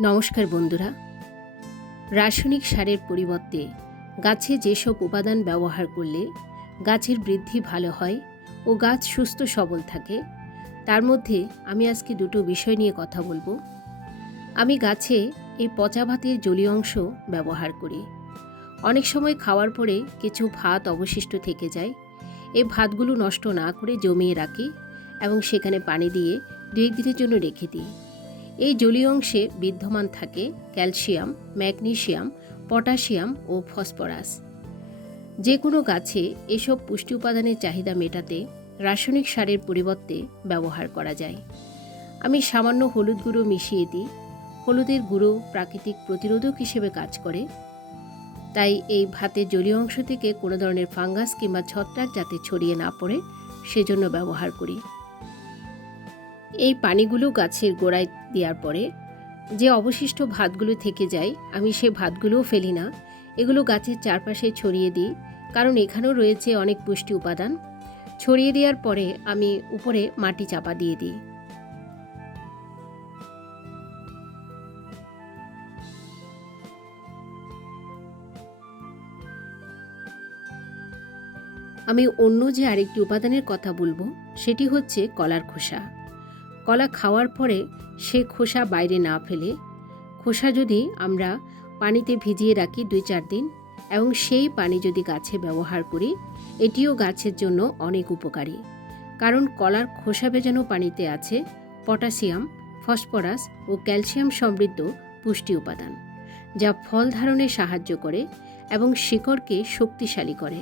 নমস্কার বন্ধুরা। রাসায়নিক সারের পরিবর্তে গাছে যেসব উপাদান ব্যবহার করলে গাছের বৃদ্ধি ভালো হয় ও গাছ সুস্থ সবল থাকে, তার মধ্যে আমি আজকে দুটো বিষয় নিয়ে কথা বলব। আমি গাছে এই পচা ভাতের জলীয় অংশ ব্যবহার করি। অনেক সময় খাওয়ার পরে কিছু ভাত অবশিষ্ট থেকে যায় এই ভাতগুলো নষ্ট না করে জমিয়ে রাখি এবং সেখানে পানি দিয়ে দু এক দিনের জন্য রেখে দিই। এই জলীয় অংশে বিদ্যমান থাকে ক্যালসিয়াম ম্যাগনেশিয়াম পটাশিয়াম ও ফসফরাস। যে কোনো গাছে এসব পুষ্টি উপাদানের চাহিদা মেটাতে রাসায়নিক সারের পরিবর্তে ব্যবহার করা যায়। আমি সামান্য হলুদ গুঁড়ো মিশিয়ে দিই। হলুদের গুঁড়ো প্রাকৃতিক প্রতিরোধক হিসেবে কাজ করে। তাই এই ভাতের জলীয় অংশ থেকে কোনো ধরনের ফাঙ্গাস কিংবা ছত্রাক যাতে ছড়িয়ে না পড়ে, সেজন্য ব্যবহার করি। এই পানিগুলো গাছের গোড়ায় দেওয়ার পরে যে অবশিষ্ট ভাতগুলো থেকে যায়, আমি সে ভাতগুলোও ফেলি না। এগুলো গাছের চারপাশে ছড়িয়ে দিই, কারণ এখানেও রয়েছে অনেক পুষ্টি উপাদান। ছড়িয়ে দেওয়ার পরে আমি উপরে মাটি চাপা দিয়ে দিই। আমি অন্য যে আরেকটি উপাদানের কথা বলব, সেটি হচ্ছে কলার খোসা। কলা খাওয়ার পরে সে খোসা বাইরে না ফেলে, খোসা যদি আমরা পানিতে ভিজিয়ে রাখি দুই চার দিন এবং সেই পানি যদি গাছে ব্যবহার করি, এটিও গাছের জন্য অনেক উপকারী। কারণ কলার খোসা ভেজানো পানিতে আছে পটাশিয়াম, ফসফরাস ও ক্যালসিয়াম সমৃদ্ধ পুষ্টি উপাদান, যা ফল ধারণে সাহায্য করে এবং শিকড়কে শক্তিশালী করে।